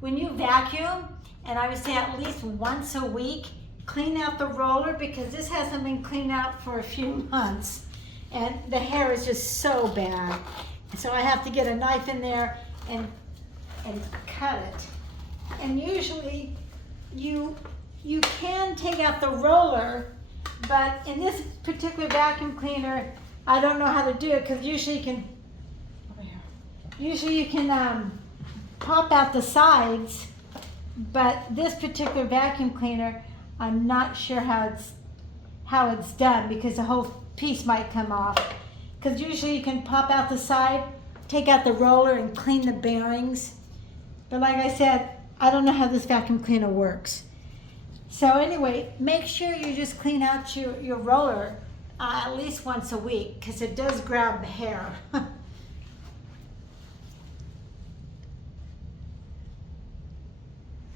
when you vacuum, and I would say at least once a week, clean out the roller because this hasn't been cleaned out for a few months. And the hair is just so bad. And so I have to get a knife in there and cut it. And usually you can take out the roller, but in this particular vacuum cleaner, I don't know how to do it because usually you can pop out the sides, but this particular vacuum cleaner, I'm not sure how it's done because the whole piece might come off. Because usually you can pop out the side, take out the roller and clean the bearings. But like I said, I don't know how this vacuum cleaner works. So anyway, make sure you just clean out your roller at least once a week because it does grab the hair.